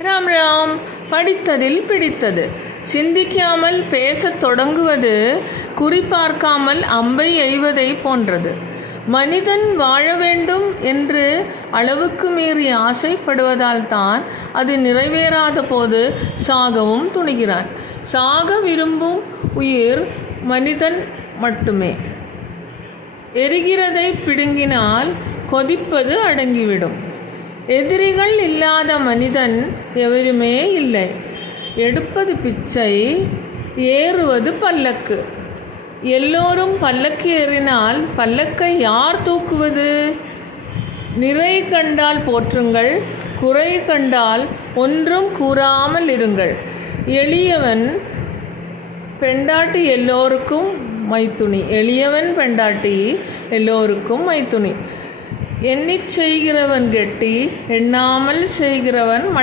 ராம் ராம். படித்ததில் பிடித்தது. சிந்திக்காமல் பேசத் தொடங்குவது குறிப்பார்க்காமல் அம்பை எய்வதை போன்றது. மனிதன் வாழ வேண்டும் என்று அளவுக்கு மீறி ஆசைப்படுவதால் தான் அது நிறைவேறாத போது சாகவும் துணிகிறான். சாக விரும்பும் உயிர் மனிதன் மட்டுமே. எரிகிறதை பிடுங்கினால் கொதிப்பது அடங்கிவிடும். எதிரிகள் இல்லாத மனிதன் எவருமே இல்லை. எடுப்பது பிச்சை, ஏறுவது பல்லக்கு. எல்லோரும் பல்லக்கு ஏறினால் பல்லக்கை யார் தூக்குவது? நிறை கண்டால் போற்றுங்கள், குறை கண்டால் ஒன்றும் கூறாமல் இருங்கள். எளியவன் பெண்டாட்டி எல்லோருக்கும் மைத்துணி. எளியவன் பெண்டாட்டி எல்லோருக்கும் மைத்துணி. எண்ணிச் செய்கிறவன் கெட்டி, எண்ணாமல் செய்கிறவன்